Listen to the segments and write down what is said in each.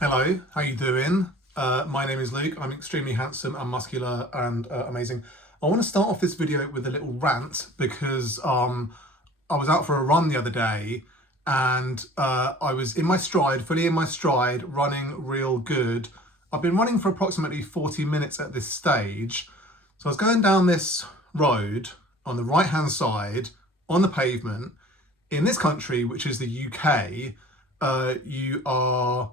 Hello, how you doing? My name is Luke. I'm extremely handsome and muscular and amazing. I want to start off this video with a little rant because I was out for a run the other day and I was in my stride, fully in my stride, running real good. I've been running for approximately 40 minutes at this stage. So I was going down this road on the right hand side on the pavement. In this country, which is the UK, you are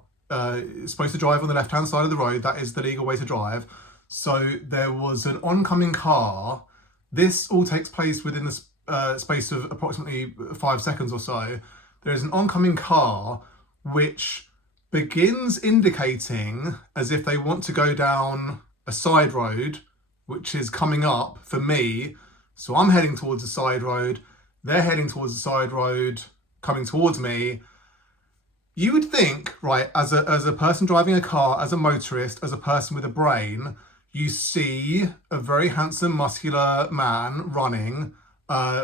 supposed to drive on the left hand side of the road. That is the legal way to drive. So there was an oncoming car. This all takes place within the space of approximately 5 seconds or so. There is an oncoming car which begins indicating as if they want to go down a side road, which is coming up for me. So I'm heading towards the side road. They're heading towards the side road, coming towards me. You would think, right, as a person driving a car, as a motorist, as a person with a brain, you see a very handsome, muscular man running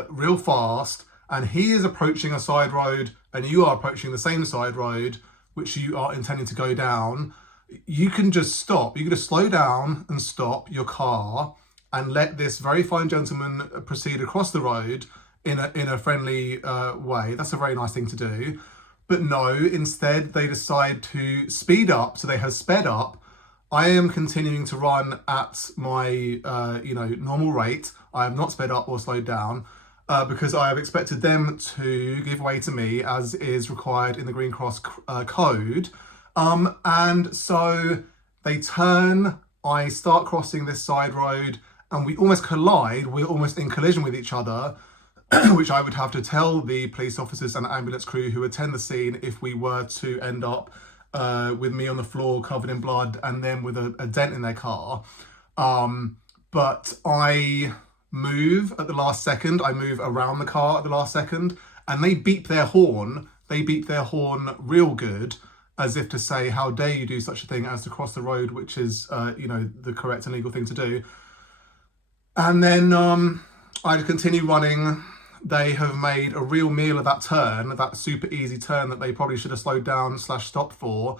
real fast, and he is approaching a side road, and you are approaching the same side road, which you are intending to go down. You can just stop. You can just slow down and stop your car and let this very fine gentleman proceed across the road in a friendly way. That's a very nice thing to do. But no, instead they decide to speed up. So they have sped up. I am continuing to run at my normal rate. I have not sped up or slowed down because I have expected them to give way to me as is required in the Green Cross code. And so they turn, I start crossing this side road and we almost collide. We're almost in collision with each other. Which I would have to tell the police officers and ambulance crew who attend the scene if we were to end up with me on the floor covered in blood and them with a dent in their car. But I move at the last second. I move around the car at the last second and they beep their horn. They beep their horn real good as if to say, how dare you do such a thing as to cross the road, which is, the correct and legal thing to do. And then I continue running. They have made a real meal of that turn, that super easy turn that they probably should have slowed down / stopped for.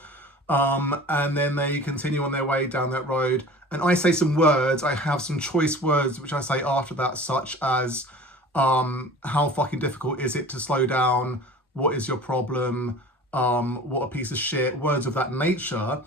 And then they continue on their way down that road. And I say some words, I have some choice words which I say after that, such as, how fucking difficult is it to slow down? What is your problem? What a piece of shit, words of that nature.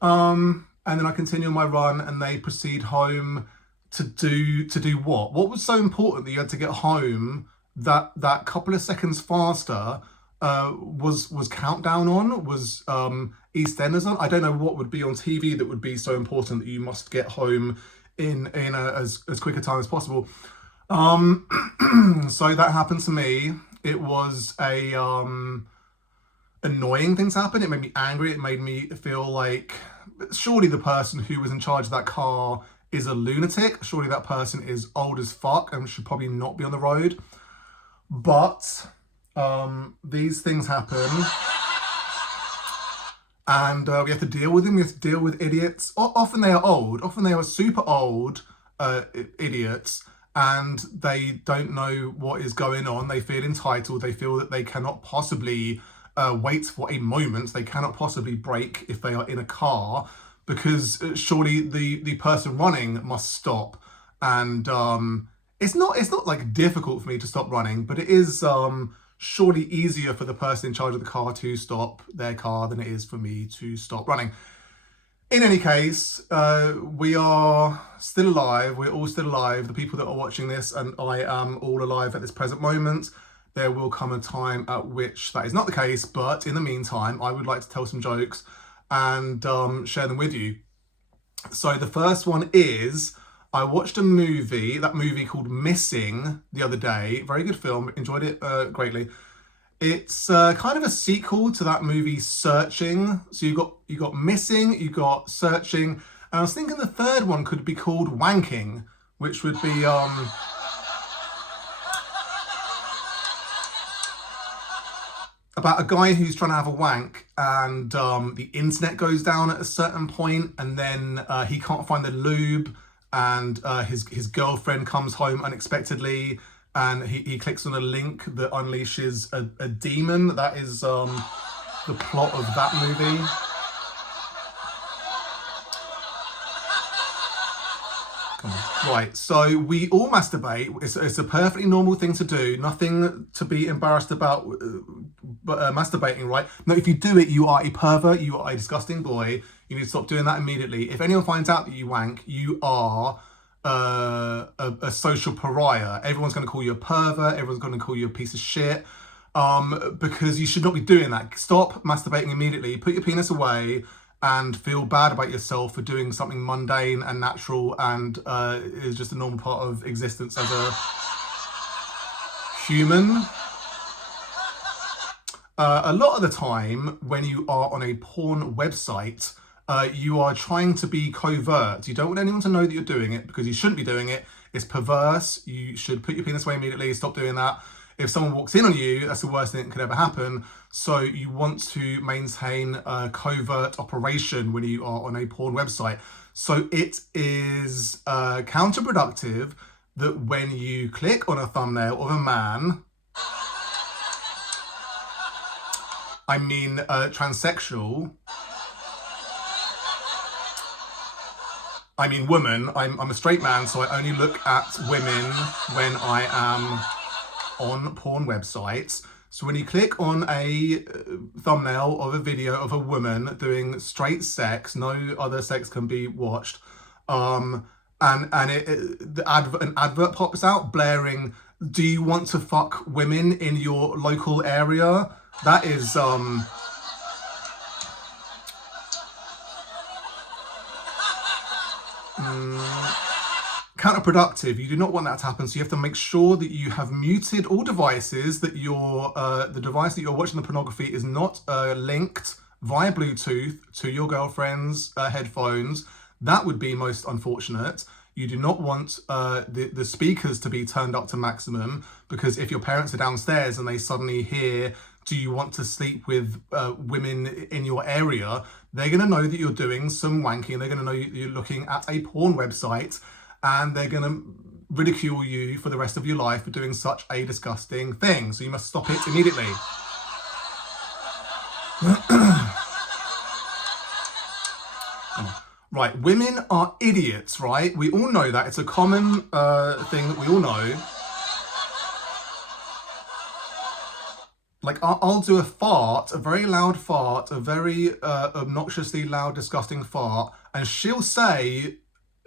And then I continue on my run and they proceed home to do what? What was so important that you had to get home that couple of seconds faster? Was Countdown on? Was EastEnders on? I don't know what would be on TV that would be so important that you must get home in as quick a time as possible. So that happened to me. It was a annoying things happen. It made me angry. It made me feel like surely the person who was in charge of that car is a lunatic. Surely that person is old as fuck and should probably not be on the road. But these things happen and we have to deal with them. We have to deal with idiots. Often they are old. Often they are super old idiots and they don't know what is going on. They feel entitled. They feel that they cannot possibly wait for a moment. They cannot possibly brake if they are in a car, because surely the person running must stop. And it's not like difficult for me to stop running, but it is surely easier for the person in charge of the car to stop their car than it is for me to stop running. In any case, we are still alive. We're all still alive. The people that are watching this, and I am all alive at this present moment. There will come a time at which that is not the case, but in the meantime, I would like to tell some jokes and share them with you. So the first one is, I watched that movie called Missing the other day. Very good film, enjoyed it greatly. It's kind of a sequel to that movie Searching. So you got Missing, you got Searching, and I was thinking the third one could be called Wanking, which would be about a guy who's trying to have a wank and the internet goes down at a certain point and then he can't find the lube and his girlfriend comes home unexpectedly and he clicks on a link that unleashes a demon. That is the plot of that movie. Right, so we all masturbate. It's a perfectly normal thing to do. Nothing to be embarrassed about masturbating, right? No, if you do it, you are a pervert. You are a disgusting boy. You need to stop doing that immediately. If anyone finds out that you wank, you are a social pariah. Everyone's going to call you a pervert. Everyone's going to call you a piece of shit. Because you should not be doing that. Stop masturbating immediately. Put your penis away and feel bad about yourself for doing something mundane and natural and is just a normal part of existence as a human. A lot of the time when you are on a porn website, you are trying to be covert. You don't want anyone to know that you're doing it because you shouldn't be doing it. It's perverse. You should put your penis away immediately. Stop doing that. If someone walks in on you, that's the worst thing that could ever happen. So you want to maintain a covert operation when you are on a porn website. So it is counterproductive that when you click on a thumbnail of a man, I mean transsexual, I mean woman, I'm a straight man, so I only look at women when I am on porn websites. So when you click on a thumbnail of a video of a woman doing straight sex, no other sex can be watched, and an advert pops out blaring, "Do you want to fuck women in your local area?" That is counterproductive. You do not want that to happen, so you have to make sure that you have muted all devices, that your the device that you're watching the pornography is not linked via Bluetooth to your girlfriend's headphones. That would be most unfortunate. You do not want the speakers to be turned up to maximum, because if your parents are downstairs and they suddenly hear, "Do you want to sleep with women in your area?" they're going to know that you're doing some wanking. They're going to know you're looking at a porn website, and they're going to ridicule you for the rest of your life for doing such a disgusting thing. So you must stop it immediately. Right, women are idiots, right? We all know that. It's a common thing that we all know. Like, I'll do a fart, a very loud fart, a very obnoxiously loud, disgusting fart, and she'll say,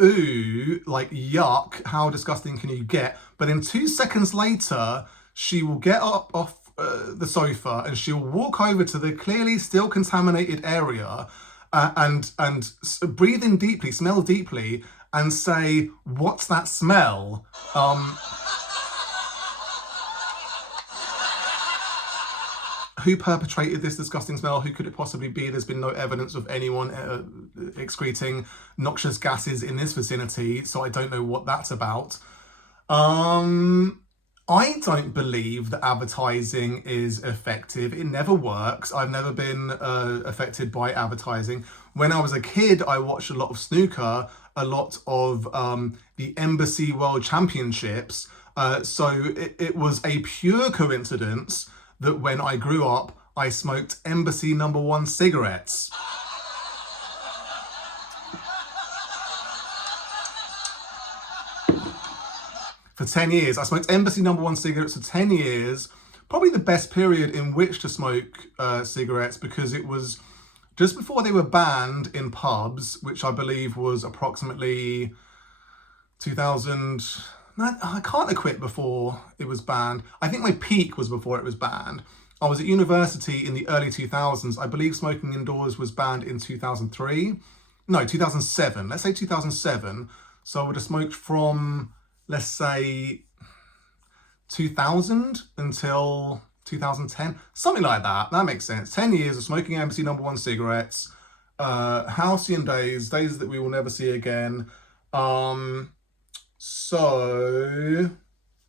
"Ooh, like, yuck, how disgusting can you get?" But then 2 seconds later, she will get up off the sofa and she'll walk over to the clearly still contaminated area and breathe in deeply, smell deeply, and say, "What's that smell?" Who perpetrated this disgusting smell? Who could it possibly be? There's been no evidence of anyone excreting noxious gases in this vicinity, so I don't know what that's about. I don't believe that advertising is effective. It never works. I've never been affected by advertising. When I was a kid, I watched a lot of snooker, a lot of the Embassy World Championships. So it was a pure coincidence that when I grew up, I smoked Embassy No. 1 cigarettes. For 10 years. I smoked Embassy No. 1 cigarettes for 10 years. Probably the best period in which to smoke cigarettes, because it was just before they were banned in pubs, which I believe was approximately 2000... I can't have quit before it was banned. I think my peak was before it was banned. I was at university in the early 2000s. I believe smoking indoors was banned in 2003. No, 2007. Let's say 2007. So I would have smoked from, let's say, 2000 until 2010. Something like that. That makes sense. 10 years of smoking Embassy No. 1 cigarettes. Halcyon days that we will never see again. So,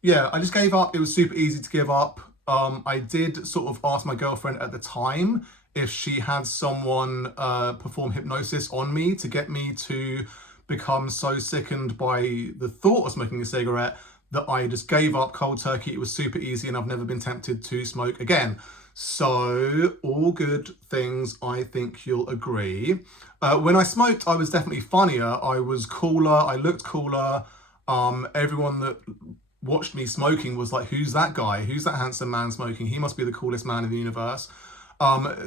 yeah, I just gave up. It was super easy to give up. I did sort of ask my girlfriend at the time if she had someone perform hypnosis on me to get me to become so sickened by the thought of smoking a cigarette that I just gave up cold turkey. It was super easy and I've never been tempted to smoke again. So, all good things, I think you'll agree. When I smoked, I was definitely funnier. I was cooler. I looked cooler. Everyone that watched me smoking was like, who's that guy? Who's that handsome man smoking? He must be the coolest man in the universe.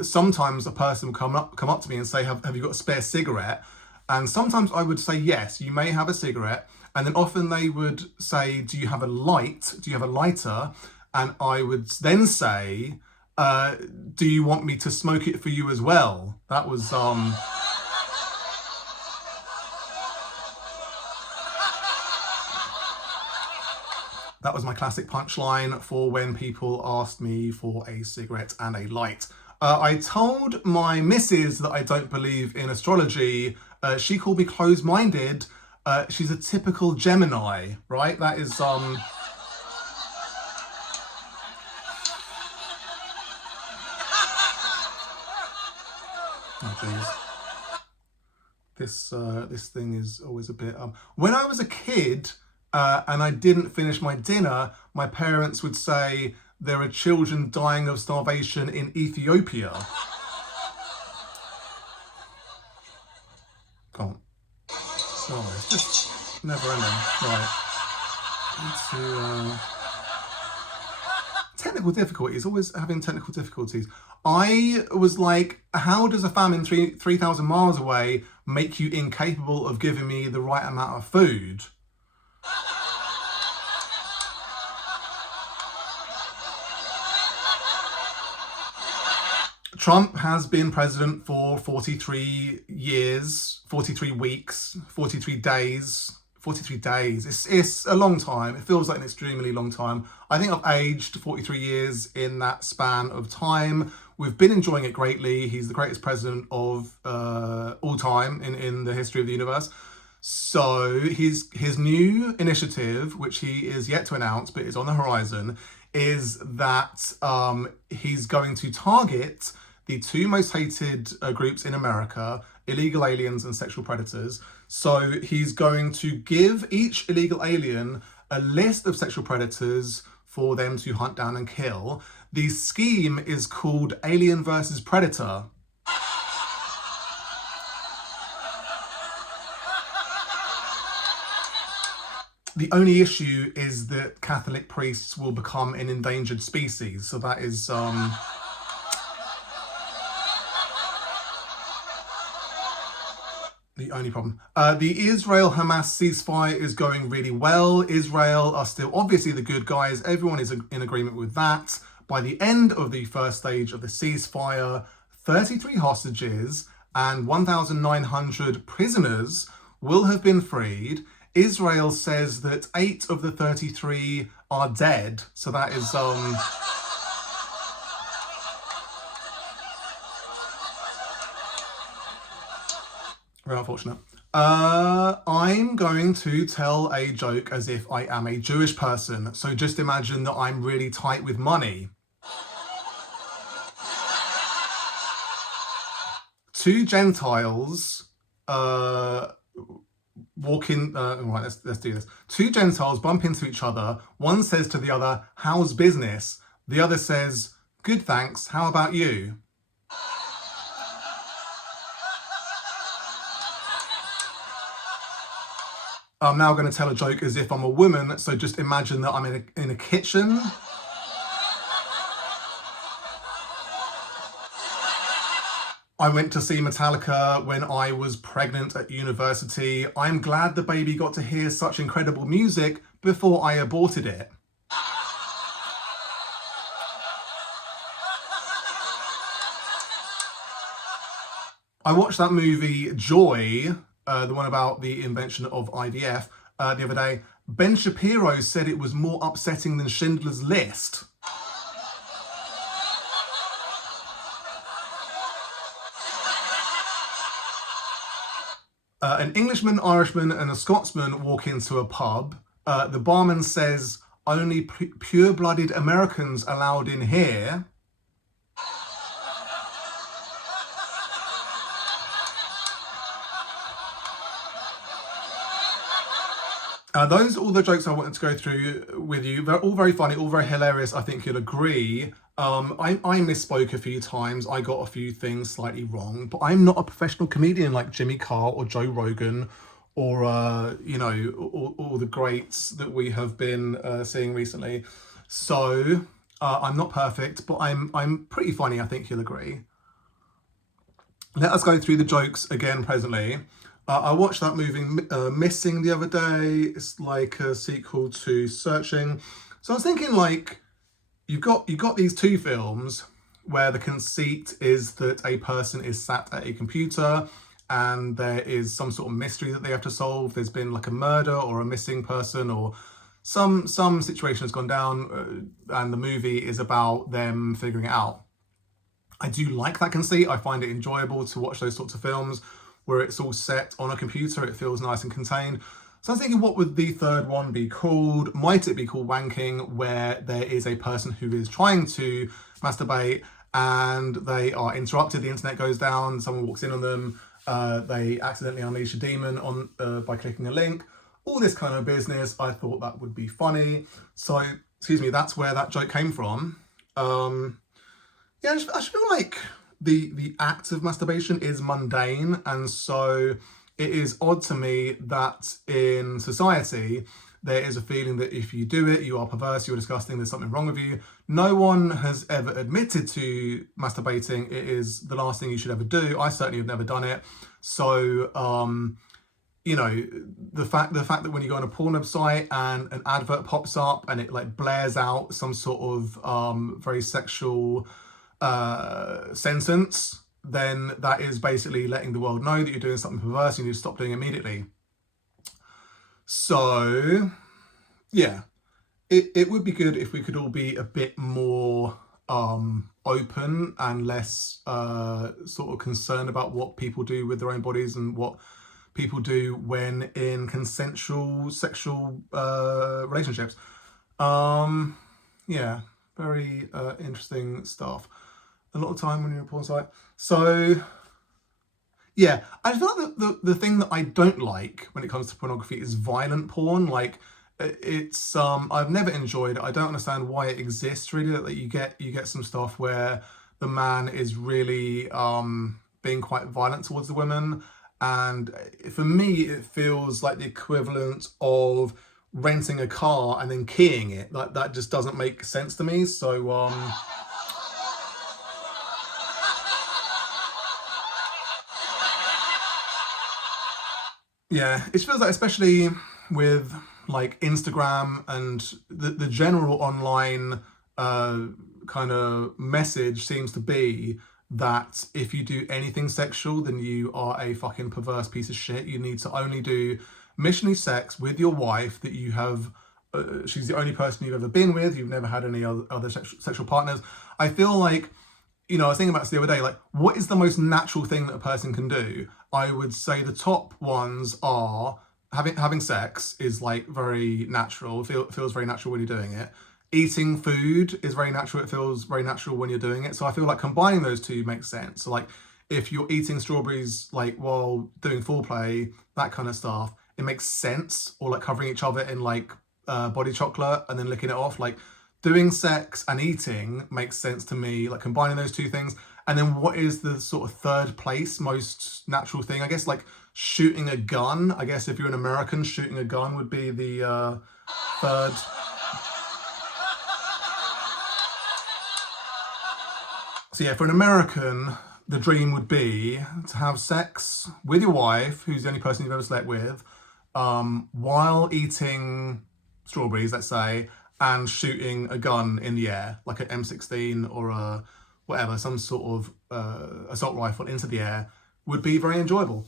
Sometimes a person would come up to me and say, have you got a spare cigarette? And sometimes I would say, yes, you may have a cigarette. And then often they would say, do you have a light? Do you have a lighter? And I would then say, do you want me to smoke it for you as well? That was, that was my classic punchline for when people asked me for a cigarette and a light. I told my missus that I don't believe in astrology. She called me closed-minded. She's a typical Gemini, right? That is, oh jeez. This thing is always a bit, when I was a kid, and I didn't finish my dinner, my parents would say, there are children dying of starvation in Ethiopia. Can't. Oh, it's just never ending. Right. Technical difficulties, always having technical difficulties. I was like, how does a famine 3,000 miles away make you incapable of giving me the right amount of food? Trump has been president for 43 years, 43 weeks, 43 days. 43 days. It's a long time. It feels like an extremely long time. I think I've aged 43 years in that span of time. We've been enjoying it greatly. He's the greatest president of all time in the history of the universe. So his new initiative, which he is yet to announce but is on the horizon, is that he's going to target the two most hated groups in America, illegal aliens and sexual predators. So he's going to give each illegal alien a list of sexual predators for them to hunt down and kill. The scheme is called Alien versus Predator. The only issue is that Catholic priests will become an endangered species. So that is... the only problem. The Israel-Hamas ceasefire is going really well. Israel are still obviously the good guys. Everyone is in agreement with that. By the end of the first stage of the ceasefire, 33 hostages and 1,900 prisoners will have been freed. Israel says that 8 of the 33 are dead. So that is... very unfortunate. I'm going to tell a joke as if I am a Jewish person. So just imagine that I'm really tight with money. Two Gentiles walk in, right, let's do this. Two Gentiles bump into each other. One says to the other, how's business? The other says, good thanks, how about you? I'm now going to tell a joke as if I'm a woman, so just imagine that I'm in a kitchen. I went to see Metallica when I was pregnant at university. I'm glad the baby got to hear such incredible music before I aborted it. I watched that movie Joy, the one about the invention of IVF, the other day. Ben Shapiro said it was more upsetting than Schindler's List. An Englishman, Irishman and a Scotsman walk into a pub. The barman says, only pure-blooded Americans allowed in here. Those are all the jokes I wanted to go through with you. They're all very funny, all very hilarious. I think you'll agree. I misspoke a few times. I got a few things slightly wrong, but I'm not a professional comedian like Jimmy Carr or Joe Rogan or all the greats that we have been seeing recently. So I'm not perfect, but I'm pretty funny, I think you'll agree. Let us go through the jokes again presently. I watched that movie Missing the other day. It's like a sequel to Searching. So I was thinking, like, you've got these two films where the conceit is that a person is sat at a computer and there is some sort of mystery that they have to solve. There's been like a murder or a missing person, or some situation has gone down, and the movie is about them figuring it out. I do like that conceit. I find it enjoyable to watch those sorts of films where it's all set on a computer. It feels nice and contained. So I was thinking, what would the third one be called? Might it be called Wanking, where there is a person who is trying to masturbate and they are interrupted, the internet goes down, someone walks in on them, they accidentally unleash a demon on by clicking a link, all this kind of business. I thought that would be funny. So, excuse me, that's where that joke came from. Yeah, I just feel like the act of masturbation is mundane, and so it is odd to me that in society there is a feeling that if you do it, you are perverse, you're disgusting, there's something wrong with you. No one has ever admitted to masturbating. It is the last thing you should ever do. I certainly have never done it. So, the fact that when you go on a porn website and an advert pops up and it like blares out some sort of very sexual sentence, then that is basically letting the world know that you're doing something perverse and you need to stop doing it immediately. So yeah, it would be good if we could all be a bit more open and less sort of concerned about what people do with their own bodies and what people do when in consensual sexual relationships. Yeah, very interesting stuff. A lot of time when you're on a porn site. So yeah, I feel like the thing that I don't like when it comes to pornography is violent porn. Like, it's I've never enjoyed it. I don't understand why it exists really. That you get some stuff where the man is really being quite violent towards the women, and for me it feels like the equivalent of renting a car and then keying it. Like, that just doesn't make sense to me. So yeah, it feels like, especially with like Instagram and the general online kind of message seems to be that if you do anything sexual, then you are a fucking perverse piece of shit. You need to only do missionary sex with your wife that you have. She's the only person you've ever been with. You've never had any other sexual partners. I feel like, I was thinking about this the other day, like, what is the most natural thing that a person can do? I would say the top ones are having sex is like very natural. Feels very natural when you're doing it. Eating food is very natural. It feels very natural when you're doing it. So I feel like combining those two makes sense. So like, if you're eating strawberries like while doing foreplay, that kind of stuff, it makes sense. Or like covering each other in like body chocolate and then licking it off. Like, doing sex and eating makes sense to me, like combining those two things. And then what is the sort of third place most natural thing? I guess like shooting a gun. I guess if you're an American, shooting a gun would be the third. So yeah, for an American, the dream would be to have sex with your wife, who's the only person you've ever slept with, while eating strawberries, let's say, and shooting a gun in the air, like an M16 or a whatever, some sort of assault rifle into the air, would be very enjoyable.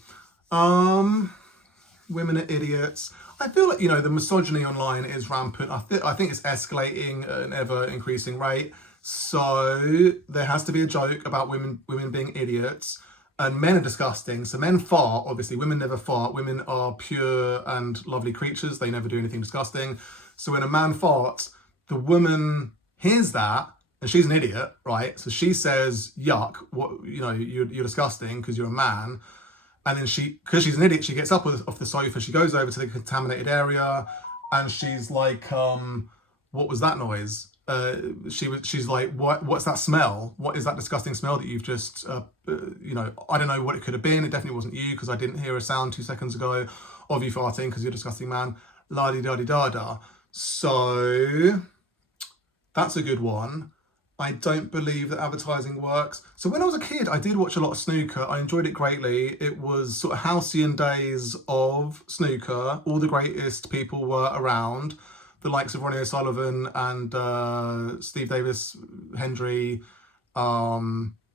Women are idiots. I feel like, the misogyny online is rampant. I think it's escalating at an ever increasing rate. So there has to be a joke about women being idiots. And men are disgusting. So men fart, obviously. Women never fart. Women are pure and lovely creatures. They never do anything disgusting. So when a man farts, the woman hears that, and she's an idiot, right? So she says, yuck, what, you're disgusting because you're a man. And then because she's an idiot, she gets up off the sofa, she goes over to the contaminated area, and she's like, what was that noise? She's like, what's that smell? What is that disgusting smell that you've just, I don't know what it could have been. It definitely wasn't you because I didn't hear a sound 2 seconds ago. of you farting because you're a disgusting man, la-di-da-di-da-da. So that's a good one. I don't believe that advertising works. So when I was a kid, I did watch a lot of snooker. I enjoyed it greatly. It was sort of halcyon days of snooker. All the greatest people were around. The likes of Ronnie O'Sullivan and Steve Davis, Hendry, all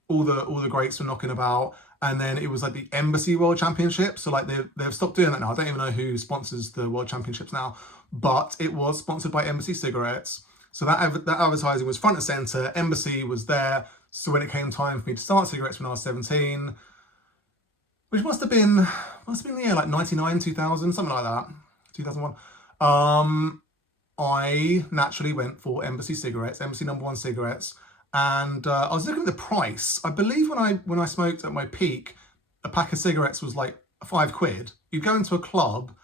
the greats were knocking about. And then it was like the Embassy World Championship. So like they've stopped doing that now. I don't even know who sponsors the World Championships now, but it was sponsored by Embassy Cigarettes. So that advertising was front and center. Embassy was there. So when it came time for me to start cigarettes when I was 17, which must have been the year like 99, 2000, something like that, 2001. I naturally went for Embassy cigarettes, Embassy No. 1 cigarettes, and I was looking at the price. I believe when I smoked at my peak, a pack of cigarettes was like £5. You'd go into a club,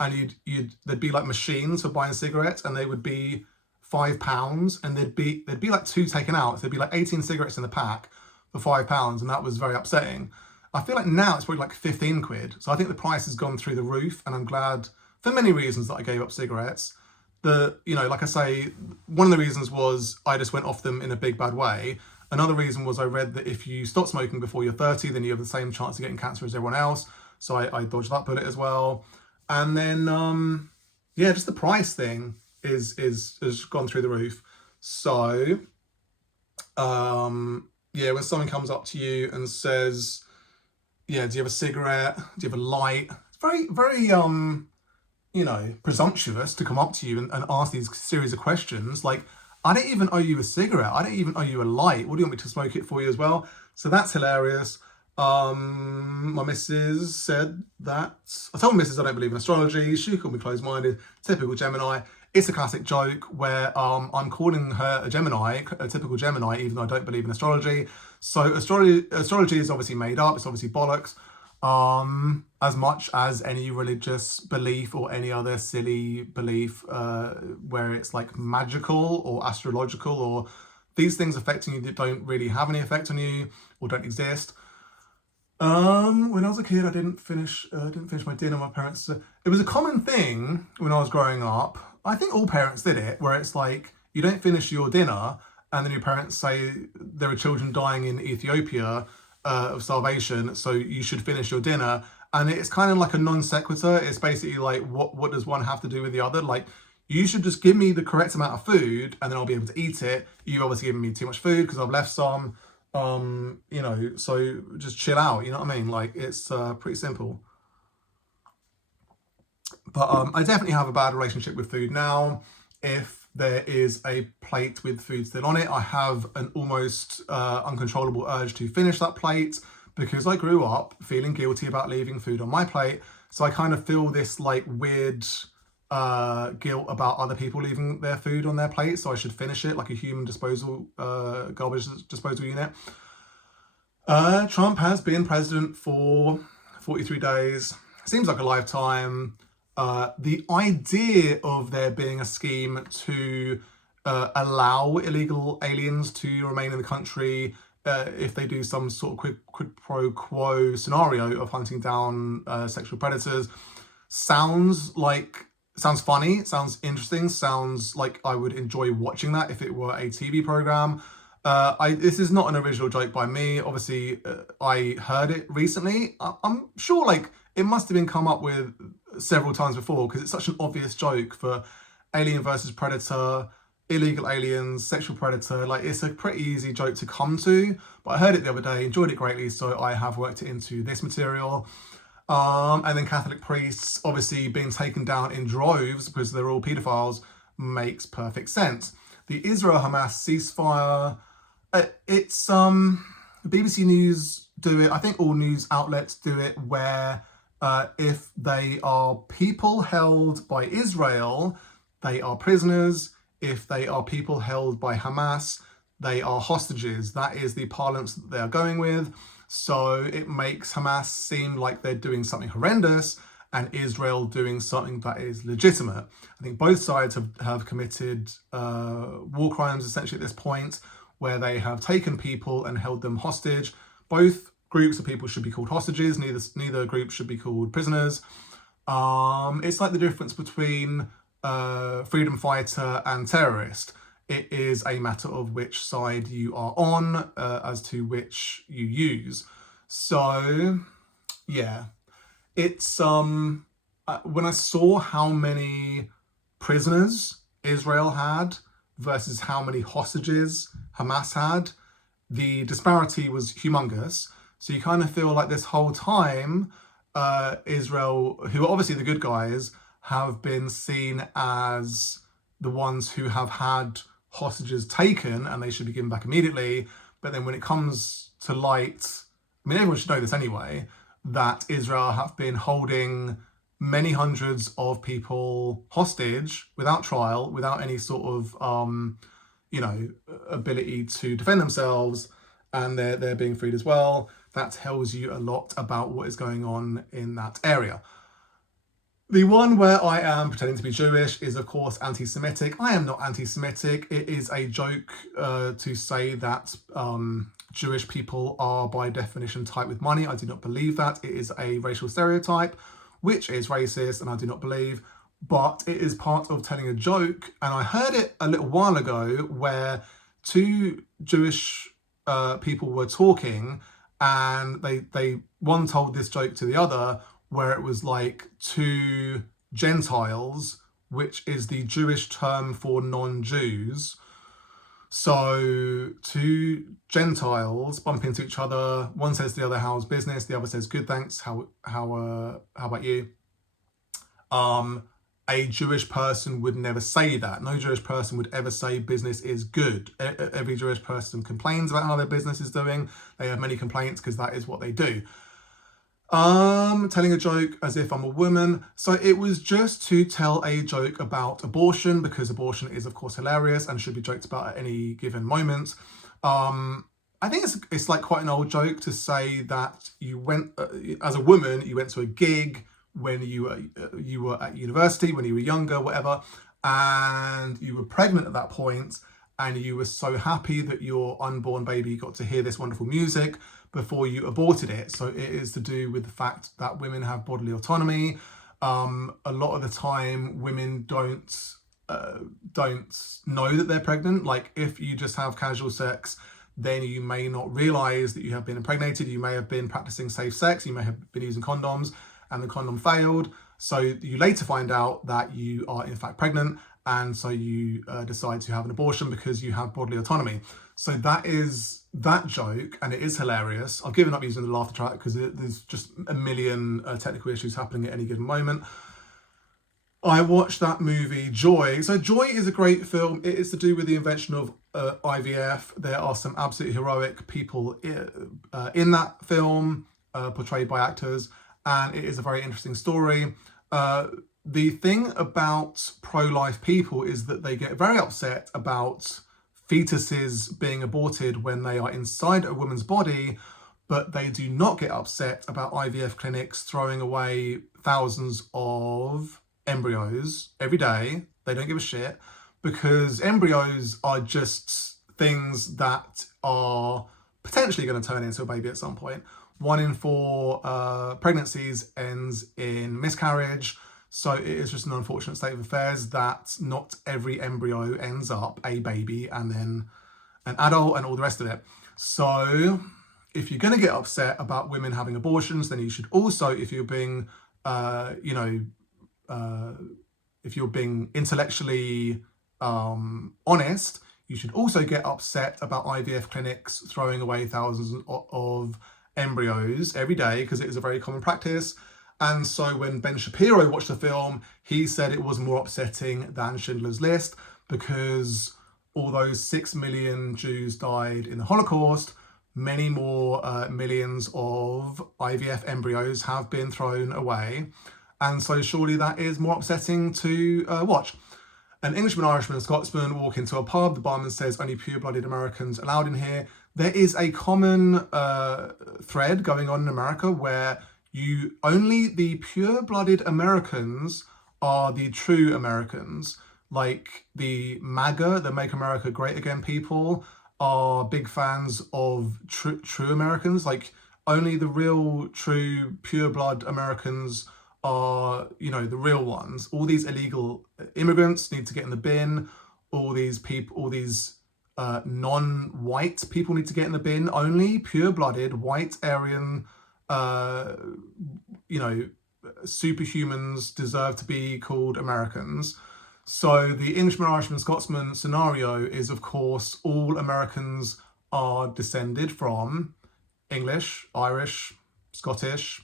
and there'd be like machines for buying cigarettes, and they would be £5, and there'd be like 2 taken out. So there'd be like 18 cigarettes in the pack for £5, and that was very upsetting. I feel like now it's probably like £15. So I think the price has gone through the roof, and I'm glad for many reasons that I gave up cigarettes. Like I say, one of the reasons was I just went off them in a big bad way. Another reason was I read that if you stop smoking before you're 30, then you have the same chance of getting cancer as everyone else. So I dodged that bullet as well. And then just the price thing has gone through the roof. So when someone comes up to you and says, do you have a cigarette, do you have a light, it's very very presumptuous to come up to you and ask these series of questions. Like, I don't even owe you a cigarette, I don't even owe you a light, what do you want me to smoke it for you as well? So that's hilarious. My missus said that, I told Mrs. I don't believe in astrology. She called me closed-minded, typical Gemini. It's a classic joke where I'm calling her a Gemini, a typical Gemini, even though I don't believe in astrology. So astrology is obviously made up, it's obviously bollocks, as much as any religious belief or any other silly belief where it's like magical or astrological or these things affecting you that don't really have any effect on you or don't exist. When I was a kid, I didn't finish my dinner. My parents, it was a common thing when I was growing up. I think all parents did it, where it's like, you don't finish your dinner, and then your parents say there are children dying in Ethiopia of starvation, so you should finish your dinner. And it's kind of like a non sequitur. It's basically like, what does one have to do with the other? Like, you should just give me the correct amount of food, and then I'll be able to eat it. You've obviously given me too much food because I've left some. So just chill out, you know what I mean? Like, it's pretty simple. But I definitely have a bad relationship with food now. If there is a plate with food still on it, I have an almost uncontrollable urge to finish that plate because I grew up feeling guilty about leaving food on my plate. So I kind of feel this like weird guilt about other people leaving their food on their plate, so I should finish it like a human disposal, garbage disposal unit. Trump has been president for 43 days. Seems like a lifetime. The idea of there being a scheme to allow illegal aliens to remain in the country if they do some sort of quid pro quo scenario of hunting down sexual predators sounds funny, sounds interesting, sounds like I would enjoy watching that if it were a TV program. This is not an original joke by me. Obviously, I heard it recently. I'm sure like it must have been come up with several times before because it's such an obvious joke for Alien versus Predator, illegal aliens, sexual predator. Like, it's a pretty easy joke to come to, but I heard it the other day, enjoyed it greatly, so I have worked it into this material. And then Catholic priests obviously being taken down in droves because they're all paedophiles makes perfect sense. The Israel-Hamas ceasefire, it's BBC News do it, I think all news outlets do it, where if they are people held by Israel, they are prisoners. If they are people held by Hamas, they are hostages. That is the parlance that they are going with. So it makes Hamas seem like they're doing something horrendous and Israel doing something that is legitimate. I think both sides have committed war crimes essentially at this point, where they have taken people and held them hostage. Both groups of people should be called hostages. Neither group should be called prisoners. It's like the difference between freedom fighter and terrorist. It is a matter of which side you are on as to which you use. So, yeah, it's when I saw how many prisoners Israel had versus how many hostages Hamas had, the disparity was humongous. So you kind of feel like this whole time, Israel, who are obviously the good guys, have been seen as the ones who have had hostages taken and they should be given back immediately. But then when it comes to light, I mean, everyone should know this anyway, that Israel have been holding many hundreds of people hostage without trial, without any sort of, ability to defend themselves, and they're being freed as well. That tells you a lot about what is going on in that area. The one where I am pretending to be Jewish is, of course, anti-Semitic. I am not anti-Semitic. It is a joke to say that Jewish people are by definition tight with money. I do not believe that. It is a racial stereotype, which is racist, and I do not believe. But it is part of telling a joke. And I heard it a little while ago where two Jewish people were talking, and they one told this joke to the other, where it was like two Gentiles, which is the Jewish term for non-Jews. So two Gentiles bump into each other. One says to the other, "How's business?" The other says, "Good, thanks. How about you?" A Jewish person would never say that. No Jewish person would ever say business is good. Every Jewish person complains about how their business is doing. They have many complaints because that is what they do. Telling a joke as if I'm a woman. So it was just to tell a joke about abortion, because abortion is, of course, hilarious and should be joked about at any given moment. I think it's like quite an old joke to say that you went, as a woman, you went to a gig when you were at university, when you were younger, whatever, and you were pregnant at that point, and you were so happy that your unborn baby got to hear this wonderful music before you aborted it. So it is to do with the fact that women have bodily autonomy. A lot of the time, women don't know that they're pregnant. Like, if you just have casual sex, then you may not realize that you have been impregnated. You may have been practicing safe sex. You may have been using condoms, and the condom failed. So you later find out that you are in fact pregnant, and so you decide to have an abortion because you have bodily autonomy. So that is that joke, and it is hilarious. I've given up using the laughter track because there's just a million technical issues happening at any given moment. I watched that movie, Joy. So Joy is a great film. It is to do with the invention of IVF. There are some absolutely heroic people in that film, portrayed by actors, and it is a very interesting story. The thing about pro-life people is that they get very upset about fetuses being aborted when they are inside a woman's body, but they do not get upset about IVF clinics throwing away thousands of embryos every day. They don't give a shit, because embryos are just things that are potentially going to turn into a baby at some point. 1 in 4 pregnancies ends in miscarriage. So it is just an unfortunate state of affairs that not every embryo ends up a baby and then an adult and all the rest of it. So if you're going to get upset about women having abortions, then you should also, if you're being, if you're being intellectually honest, you should also get upset about IVF clinics throwing away thousands of embryos every day, because it is a very common practice. And so when Ben Shapiro watched the film, he said it was more upsetting than Schindler's List, because although 6 million Jews died in the Holocaust, many more millions of IVF embryos have been thrown away. And so surely that is more upsetting to watch. An Englishman, Irishman, and Scotsman walk into a pub. The barman says, "Only pure-blooded Americans allowed in here." There is a common thread going on in America where only the pure-blooded Americans are the true Americans. Like the MAGA, the Make America Great Again people, are big fans of true Americans. Like, only the real, true, pure-blood Americans are, you know, the real ones. All these illegal immigrants need to get in the bin. All these people, all these non-white people need to get in the bin. Only pure-blooded, white, Aryan, you know, superhumans deserve to be called Americans. So the Englishman, Irishman, Scotsman scenario is, of course, all Americans are descended from English, Irish, Scottish,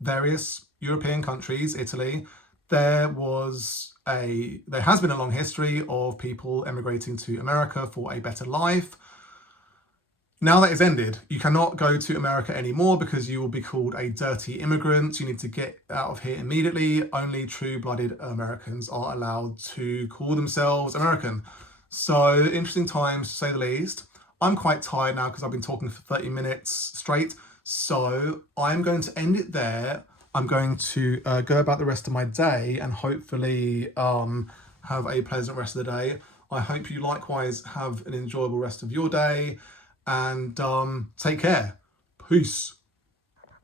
various European countries, Italy. There has been a long history of people emigrating to America for a better life. Now that is ended. You cannot go to America anymore because you will be called a dirty immigrant. You need to get out of here immediately. Only true-blooded Americans are allowed to call themselves American. So interesting times, to say the least. I'm quite tired now because I've been talking for 30 minutes straight. So I'm going to end it there. I'm going to go about the rest of my day and hopefully have a pleasant rest of the day. I hope you likewise have an enjoyable rest of your day, and take care. Peace.